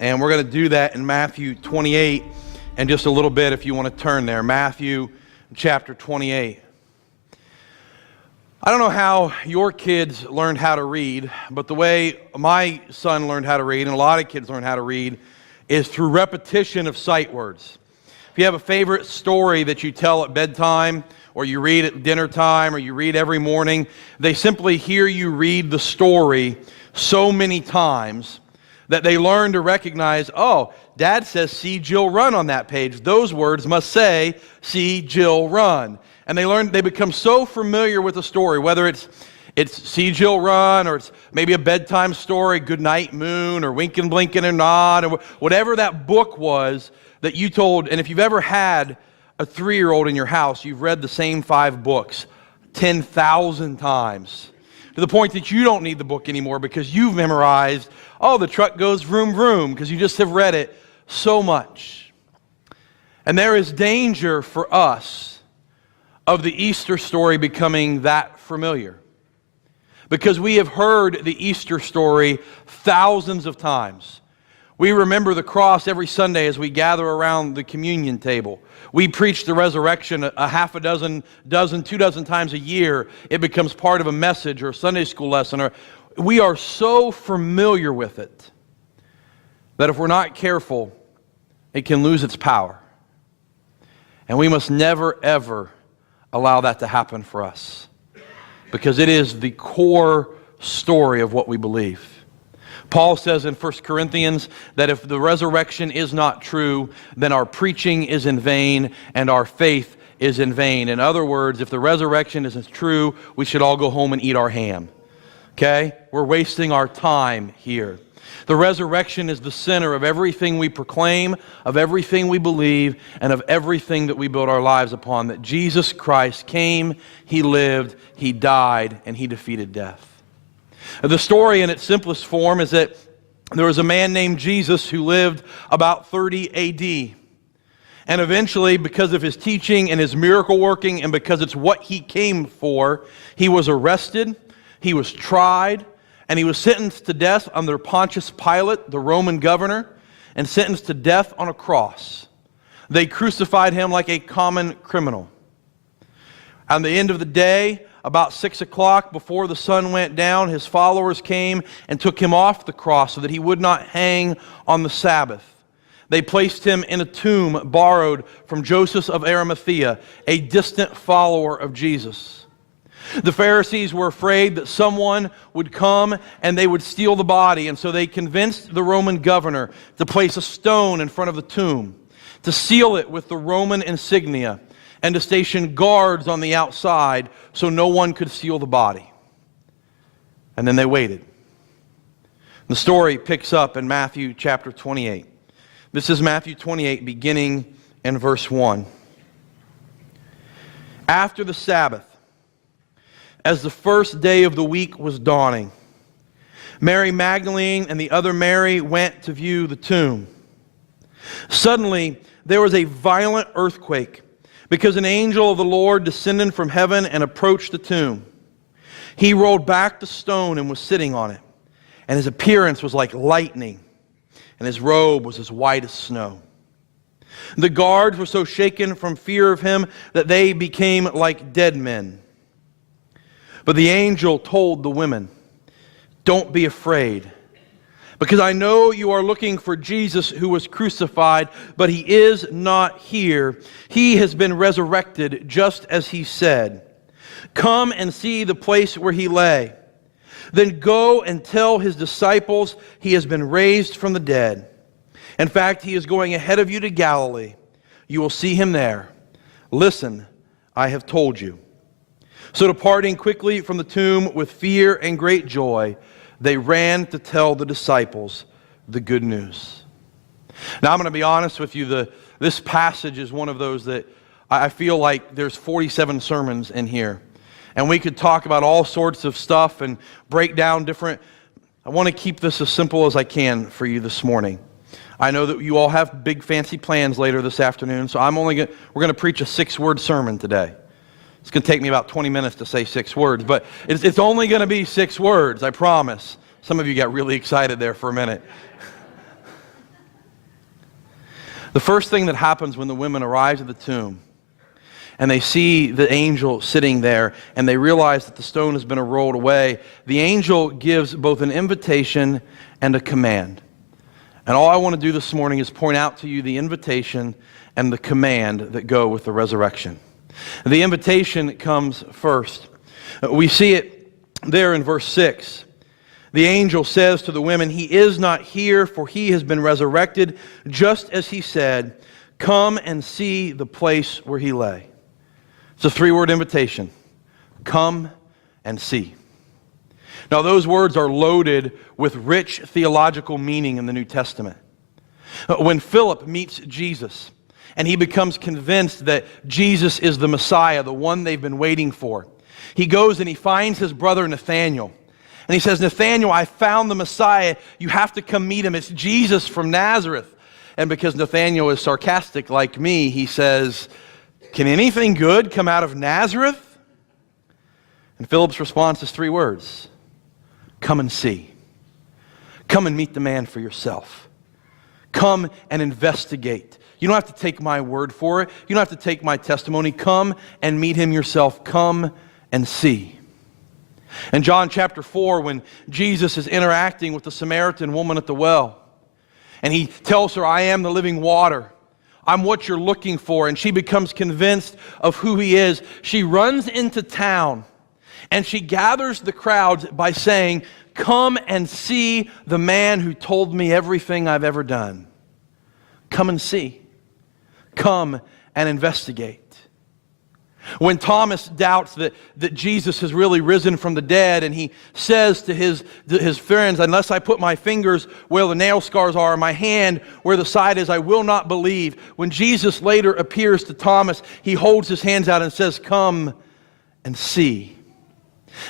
And we're going to do that in Matthew 28 in just a little bit if you want to turn there. Matthew chapter 28. I don't know how your kids learned how to read, but the way my son learned how to read, and a lot of kids learn how to read, is through repetition of sight words. If you have a favorite story that you tell at bedtime, or you read at dinner time, or you read every morning, they simply hear you read the story so many times that they learn to recognize, oh, Dad says, see Jill run on that page. Those words must say, see Jill run. And they become so familiar with the story, whether it's see Jill run, or it's maybe a bedtime story, Good Night Moon, or Wink and Blink and a Nod, or whatever that book was that you told. And if you've ever had a 3-year-old in your house, you've read the same 5 books 10,000 times, to the point that you don't need the book anymore because you've memorized, oh, the truck goes vroom vroom, because you just have read it so much. And there is danger for us of the Easter story becoming that familiar, because we have heard the Easter story thousands of times. We remember the cross every Sunday as we gather around the communion table. We preach the resurrection a half a dozen, 2 dozen times a year. It becomes part of a message or a Sunday school lesson. Or we are so familiar with it that if we're not careful, it can lose its power. And we must never, ever allow that to happen for us, because it is the core story of what we believe. Paul says in 1 Corinthians that if the resurrection is not true, then our preaching is in vain and our faith is in vain. In other words, if the resurrection isn't true, we should all go home and eat our ham. Okay? We're wasting our time here. The resurrection is the center of everything we proclaim, of everything we believe, and of everything that we build our lives upon. That Jesus Christ came, He lived, He died, and He defeated death. The story in its simplest form is that there was a man named Jesus who lived about 30 AD. And eventually, because of His teaching and His miracle working, and because it's what He came for, He was arrested, He was tried, and He was sentenced to death under Pontius Pilate, the Roman governor, and sentenced to death on a cross. They crucified Him like a common criminal. On the end of the day, about 6 o'clock, before the sun went down, His followers came and took Him off the cross so that He would not hang on the Sabbath. They placed Him in a tomb borrowed from Joseph of Arimathea, a distant follower of Jesus. The Pharisees were afraid that someone would come and they would steal the body, and so they convinced the Roman governor to place a stone in front of the tomb, to seal it with the Roman insignia, and to station guards on the outside so no one could steal the body. And then they waited. The story picks up in Matthew chapter 28. This is Matthew 28, beginning in verse 1. After the Sabbath, as the first day of the week was dawning, Mary Magdalene and the other Mary went to view the tomb. Suddenly, there was a violent earthquake, because an angel of the Lord descended from heaven and approached the tomb. He rolled back the stone and was sitting on it, and His appearance was like lightning, and His robe was as white as snow. The guards were so shaken from fear of Him that they became like dead men. But the angel told the women, "Don't be afraid, because I know you are looking for Jesus who was crucified, but He is not here. He has been resurrected, just as He said. Come and see the place where He lay. Then go and tell His disciples He has been raised from the dead. In fact, He is going ahead of you to Galilee. You will see Him there. Listen, I have told you." So departing quickly from the tomb with fear and great joy, they ran to tell the disciples the good news. Now, I'm going to be honest with you. This passage is one of those that I feel like there's 47 sermons in here. And we could talk about all sorts of stuff and break down different. I want to keep this as simple as I can for you this morning. I know that you all have big fancy plans later this afternoon, so we're going to preach a 6-word sermon today. It's going to take me about 20 minutes to say 6 words, but it's only going to be 6 words, I promise. Some of you got really excited there for a minute. The first thing that happens when the women arrive at the tomb and they see the angel sitting there and they realize that the stone has been rolled away, the angel gives both an invitation and a command. And all I want to do this morning is point out to you the invitation and the command that go with the resurrection. The invitation comes first. We see it there in verse 6. The angel says to the women, "He is not here, for he has been resurrected, just as he said. Come and see the place where he lay." It's a three-word invitation. Come and see. Now, those words are loaded with rich theological meaning in the New Testament. When Philip meets Jesus, and he becomes convinced that Jesus is the Messiah, the one they've been waiting for, he goes and he finds his brother Nathanael. And he says, "Nathanael, I found the Messiah. You have to come meet him. It's Jesus from Nazareth." And because Nathanael is sarcastic like me, he says, "Can anything good come out of Nazareth?" And Philip's response is three words. Come and see. Come and meet the man for yourself. Come and investigate. You don't have to take my word for it. You don't have to take my testimony. Come and meet him yourself. Come and see. In John chapter 4, when Jesus is interacting with the Samaritan woman at the well, and he tells her, "I am the living water. I'm what you're looking for." And she becomes convinced of who he is. She runs into town, and she gathers the crowds by saying, "Come and see the man who told me everything I've ever done. Come and see. Come and investigate." When Thomas doubts that Jesus has really risen from the dead, and he says to his friends, "Unless I put my fingers where the nail scars are, and my hand where the side is, I will not believe." When Jesus later appears to Thomas, he holds his hands out and says, "Come and see."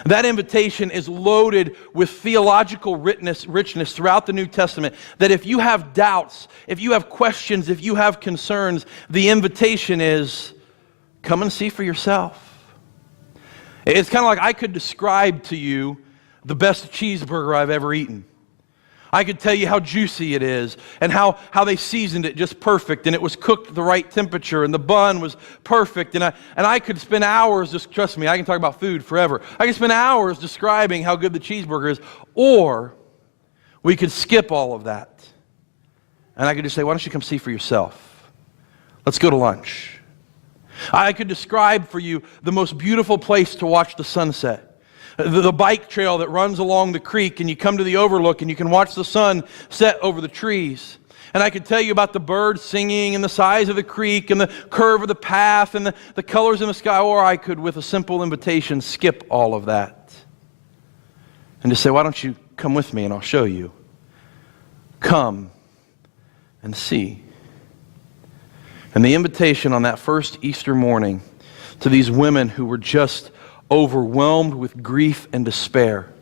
That invitation is loaded with theological richness throughout the New Testament, that if you have doubts, if you have questions, if you have concerns, the invitation is, come and see for yourself. It's kind of like I could describe to you the best cheeseburger I've ever eaten. I could tell you how juicy it is and how they seasoned it just perfect, and it was cooked the right temperature, and the bun was perfect. And I could spend hours, just trust me, I can talk about food forever. I can spend hours describing how good the cheeseburger is. Or we could skip all of that. And I could just say, "Why don't you come see for yourself? Let's go to lunch." I could describe for you the most beautiful place to watch the sunset. The bike trail that runs along the creek, and you come to the overlook and you can watch the sun set over the trees. And I could tell you about the birds singing and the size of the creek and the curve of the path and the colors in the sky. Or I could, with a simple invitation, skip all of that and just say, "Why don't you come with me and I'll show you. Come and see." And the invitation on that first Easter morning to these women who were just overwhelmed with grief and despair,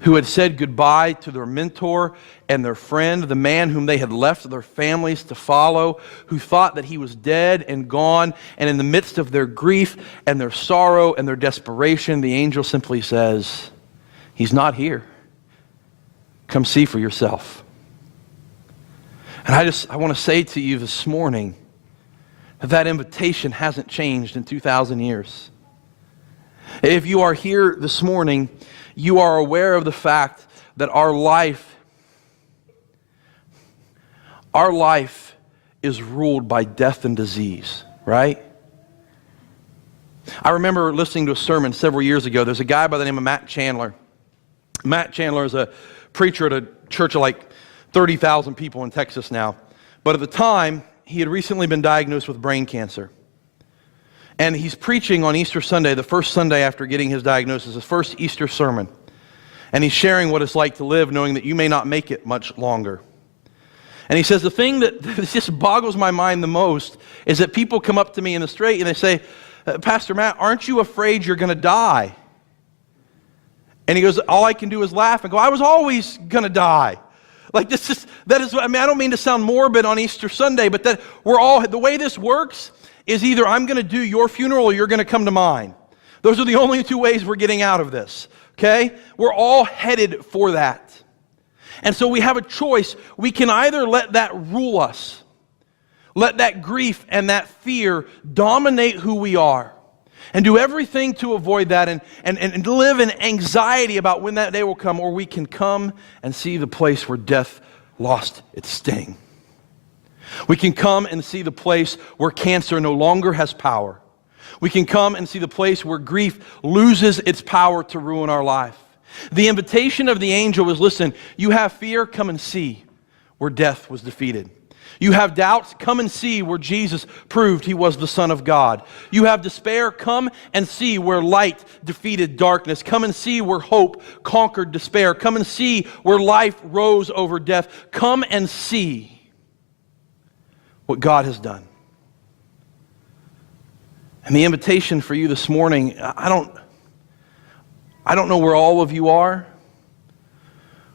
who had said goodbye to their mentor and their friend, the man whom they had left their families to follow, who thought that he was dead and gone, and in the midst of their grief and their sorrow and their desperation, the angel simply says, "He's not here. Come see for yourself." And I want to say to you this morning that invitation hasn't changed in 2,000 years. If you are here this morning, you are aware of the fact that our life is ruled by death and disease, right? I remember listening to a sermon several years ago. There's a guy by the name of Matt Chandler. Matt Chandler is a preacher at a church of like 30,000 people in Texas now. But at the time, he had recently been diagnosed with brain cancer. And he's preaching on Easter Sunday, the first Sunday after getting his diagnosis, his first Easter sermon. And he's sharing what it's like to live knowing that you may not make it much longer. And he says, the thing that just boggles my mind the most is that people come up to me in the street and they say, "Pastor Matt, aren't you afraid you're going to die?" And he goes, all I can do is laugh and go, "I was always going to die." Like I don't mean to sound morbid on Easter Sunday, but that the way this works is either I'm going to do your funeral or you're going to come to mine. Those are the only two ways we're getting out of this, okay? We're all headed for that. And so we have a choice. We can either let that rule us let that grief and that fear dominate who we are, and do everything to avoid that, and live in anxiety about when that day will come, or we can come and see the place where death lost its sting. We can come and see the place where cancer no longer has power. We can come and see the place where grief loses its power to ruin our life. The invitation of the angel is, listen, you have fear, come and see where death was defeated. You have doubts, come and see where Jesus proved he was the Son of God. You have despair, come and see where light defeated darkness. Come and see where hope conquered despair. Come and see where life rose over death. Come and see what God has done. And the invitation for you this morning, I don't know where all of you are,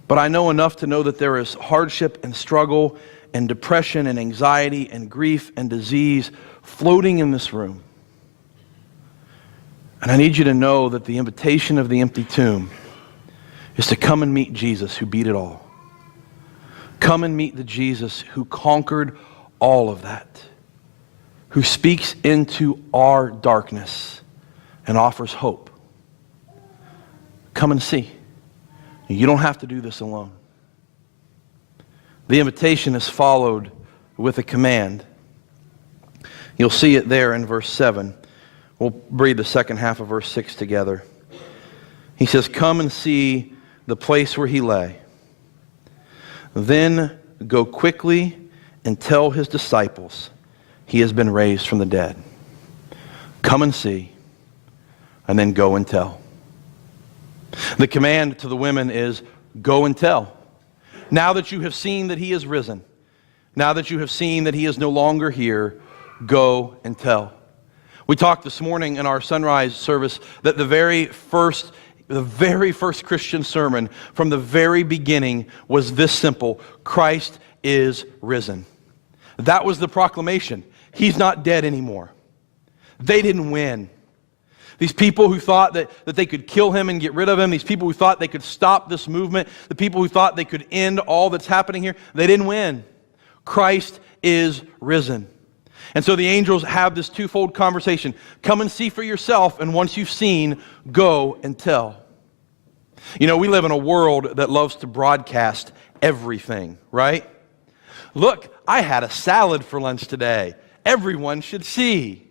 but I know enough to know that there is hardship and struggle and depression and anxiety and grief and disease floating in this room. And I need you to know that the invitation of the empty tomb is to come and meet Jesus who beat it all. Come and meet the Jesus who conquered all of that, who speaks into our darkness and offers hope. Come and see. You don't have to do this alone. The invitation is followed with a command. You'll see it there in verse 7. We'll read the second half of verse 6 together. He says, come and see the place where he lay. Then go quickly and tell his disciples he has been raised from the dead. Come and see, and then go and tell. The command to the women is, go and tell. Now that you have seen that he is risen, now that you have seen that he is no longer here, go and tell. We talked this morning in our sunrise service that the very first Christian sermon from the very beginning was this simple: Christ is risen. That was the proclamation. He's not dead anymore. They didn't win. These people who thought that they could kill him and get rid of him, these people who thought they could stop this movement, the people who thought they could end all that's happening here, they didn't win. Christ is risen. And so the angels have this twofold conversation. Come and see for yourself, and once you've seen, go and tell. You know, we live in a world that loves to broadcast everything, right? Look, I had a salad for lunch today. Everyone should see.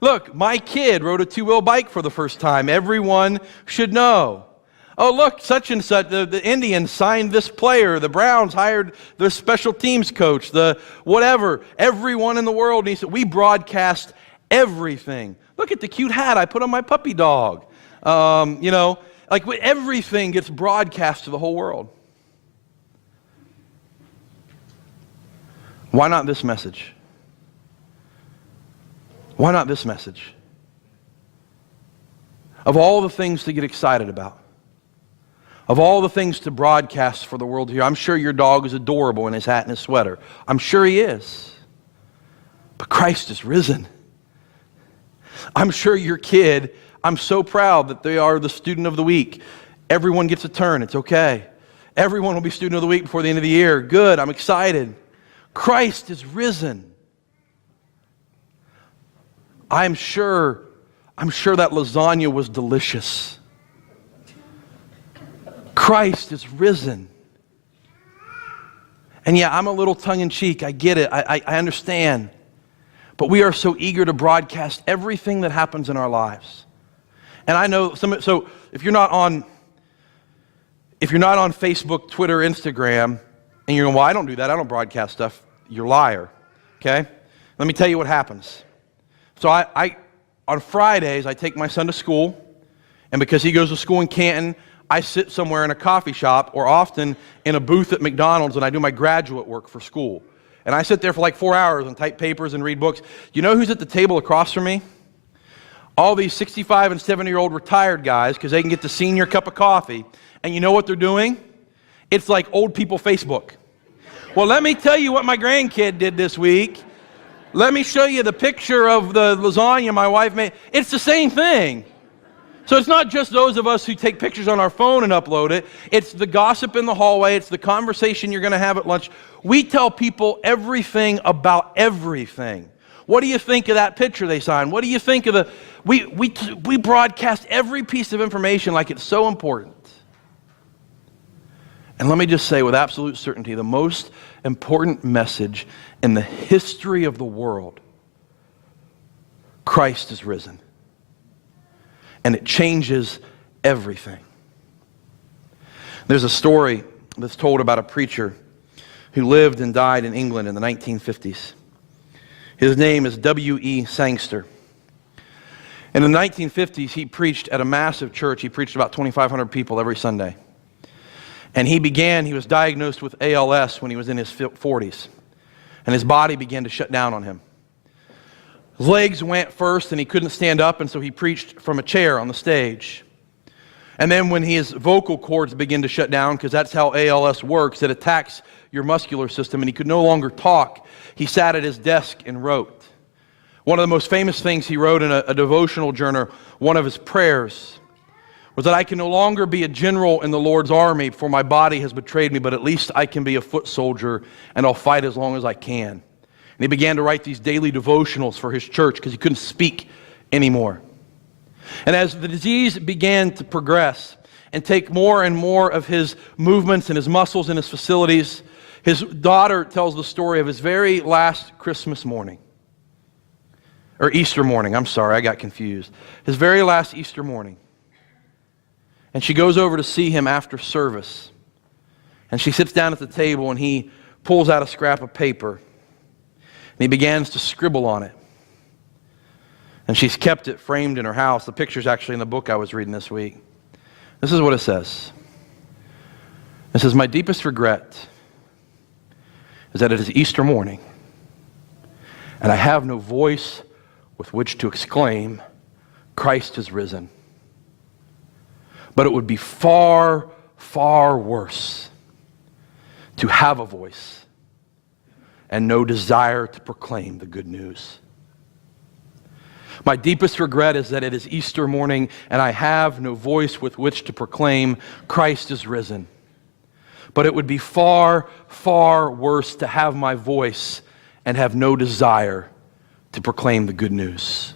Look, my kid rode a two-wheel bike for the first time. Everyone should know. Oh, look, such and such, the Indians signed this player. The Browns hired the special teams coach, the whatever. Everyone in the world needs to. We broadcast everything. Look at the cute hat I put on my puppy dog. Everything gets broadcast to the whole world. Why not this message? Why not this message? Of all the things to get excited about, of all the things to broadcast for the world to hear, I'm sure your dog is adorable in his hat and his sweater. I'm sure he is. But Christ is risen. I'm sure your kid, I'm so proud that they are the student of the week. Everyone gets a turn. It's okay. Everyone will be student of the week before the end of the year. Good. I'm excited. Christ is risen. I'm sure that lasagna was delicious. Christ is risen. And yeah, I'm a little tongue-in-cheek. I get it. I understand. But we are so eager to broadcast everything that happens in our lives. And I know so if you're not on Facebook, Twitter, Instagram, and you're going, well, I don't do that. I don't broadcast stuff. You're a liar. Okay? Let me tell you what happens. So I on Fridays, I take my son to school, and because he goes to school in Canton, I sit somewhere in a coffee shop or often in a booth at McDonald's, and I do my graduate work for school. And I sit there for like 4 hours and type papers and read books. You know who's at the table across from me? All these 65 and 70-year-old retired guys, because they can get the senior cup of coffee. And you know what they're doing? It's like old people Facebook. Well, let me tell you what my grandkid did this week. Let me show you the picture of the lasagna my wife made. It's the same thing. So it's not just those of us who take pictures on our phone and upload it. It's the gossip in the hallway. It's the conversation you're going to have at lunch. We tell people everything about everything. What do you think of that picture they signed? What do you think of the... We broadcast every piece of information like it's so important. And let me just say with absolute certainty, the most important message in the history of the world, Christ is risen. And it changes everything. There's a story that's told about a preacher who lived and died in England in the 1950s. His name is W.E. Sangster. In the 1950s, he preached at a massive church. He preached about 2,500 people every Sunday. And he was diagnosed with ALS when he was in his 40s. And his body began to shut down on him. His legs went first and he couldn't stand up, and so he preached from a chair on the stage. And then when his vocal cords began to shut down, because that's how ALS works, it attacks your muscular system, and he could no longer talk, he sat at his desk and wrote. One of the most famous things he wrote in a devotional journal, one of his prayers, was that I can no longer be a general in the Lord's army, for my body has betrayed me, but at least I can be a foot soldier, and I'll fight as long as I can. And he began to write these daily devotionals for his church because he couldn't speak anymore. And as the disease began to progress and take more and more of his movements and his muscles and his facilities, his daughter tells the story of his very last Christmas morning. Or Easter morning, I'm sorry, I got confused. His very last Easter morning. And she goes over to see him after service. And she sits down at the table and he pulls out a scrap of paper. And he begins to scribble on it. And she's kept it framed in her house. The picture's actually in the book I was reading this week. This is what it says. It says, "My deepest regret is that it is Easter morning, and I have no voice with which to exclaim, 'Christ is risen.' But it would be far, far worse to have a voice and no desire to proclaim the good news. My deepest regret is that it is Easter morning and I have no voice with which to proclaim Christ is risen. But it would be far, far worse to have my voice and have no desire to proclaim the good news."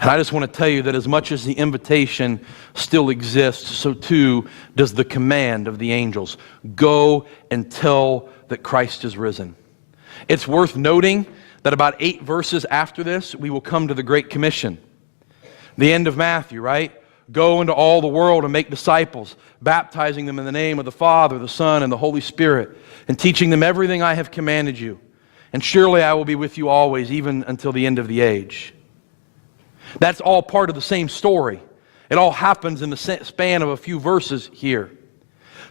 And I just want to tell you that as much as the invitation still exists, so too does the command of the angels. Go and tell that Christ is risen. It's worth noting that about 8 verses after this, we will come to the Great Commission. The end of Matthew, right? Go into all the world and make disciples, baptizing them in the name of the Father, the Son, and the Holy Spirit, and teaching them everything I have commanded you. And surely I will be with you always, even until the end of the age. That's all part of the same story. It all happens in the span of a few verses here.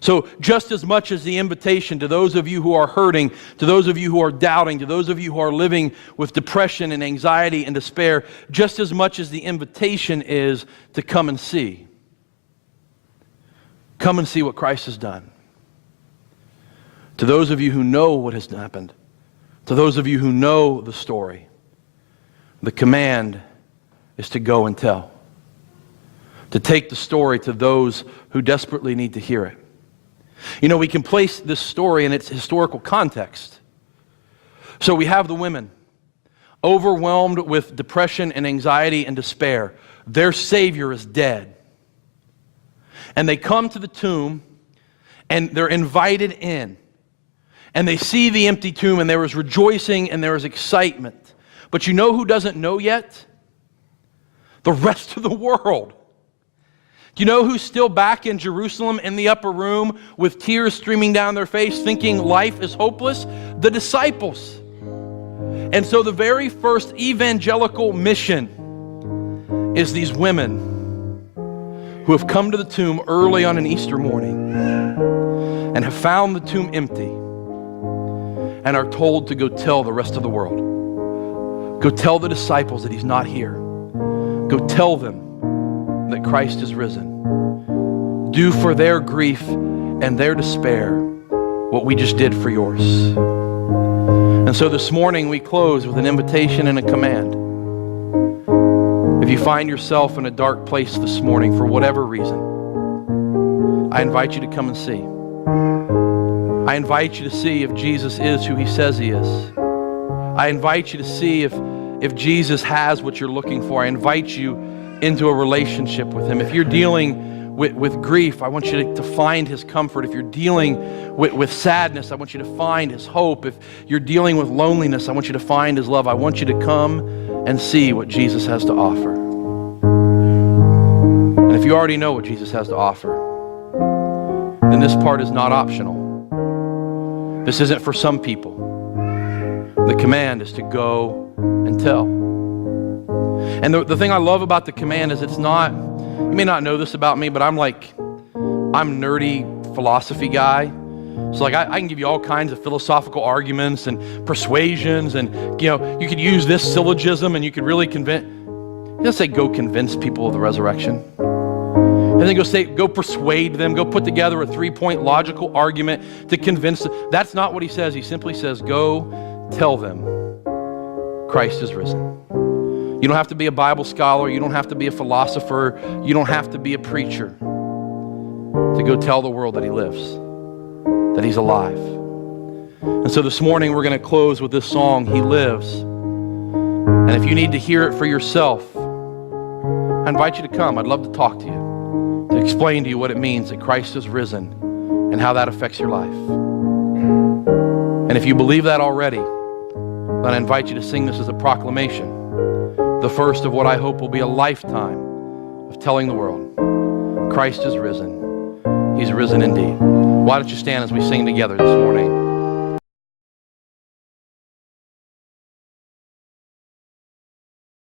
So just as much as the invitation to those of you who are hurting, to those of you who are doubting, to those of you who are living with depression and anxiety and despair, just as much as the invitation is to come and see. Come and see what Christ has done. To those of you who know what has happened, to those of you who know the story, the command is to go and tell. To take the story to those who desperately need to hear it. You know, we can place this story in its historical context. So we have the women, overwhelmed with depression and anxiety and despair. Their Savior is dead. And they come to the tomb, and they're invited in. And they see the empty tomb, and there is rejoicing and there is excitement. But you know who doesn't know yet? The rest of the world. Do you know who's still back in Jerusalem in the upper room with tears streaming down their face thinking life is hopeless? The disciples. And so the very first evangelical mission is these women who have come to the tomb early on an Easter morning and have found the tomb empty and are told to go tell the rest of the world. Go tell the disciples that he's not here. Go tell them that Christ is risen. Do for their grief and their despair what we just did for yours. And so this morning we close with an invitation and a command. If If you find yourself in a dark place this morning for whatever reason, I invite you to come and see. I invite you to see if Jesus is who he says he is. I invite you to see if Jesus has what you're looking for. I invite you into a relationship with him. If you're dealing with grief, I want you to find his comfort. If you're dealing with sadness, I want you to find his hope. If you're dealing with loneliness, I want you to find his love. I want you to come and see what Jesus has to offer. And if you already know what Jesus has to offer, then this part is not optional. This isn't for some people. The command is to go and tell. And the thing I love about the command is it's not, you may not know this about me, but I'm nerdy philosophy guy. So like I can give you all kinds of philosophical arguments and persuasions, and you could use this syllogism and you could really convince. He doesn't say go convince people of the resurrection. And then go persuade them, go put together a 3-point logical argument to convince them. That's not what he says. He simply says, go tell them Christ is risen. You don't have to be a Bible scholar. You don't have to be a philosopher. You don't have to be a preacher to go tell the world that he lives, that he's alive. And so this morning we're going to close with this song, He Lives. And if you need to hear it for yourself, I invite you to come. I'd love to talk to you, to explain to you what it means that Christ is risen and how that affects your life. And if you believe that already, then I invite you to sing this as a proclamation, the first of what I hope will be a lifetime of telling the world, Christ is risen. He's risen indeed. Why don't you stand as we sing together this morning?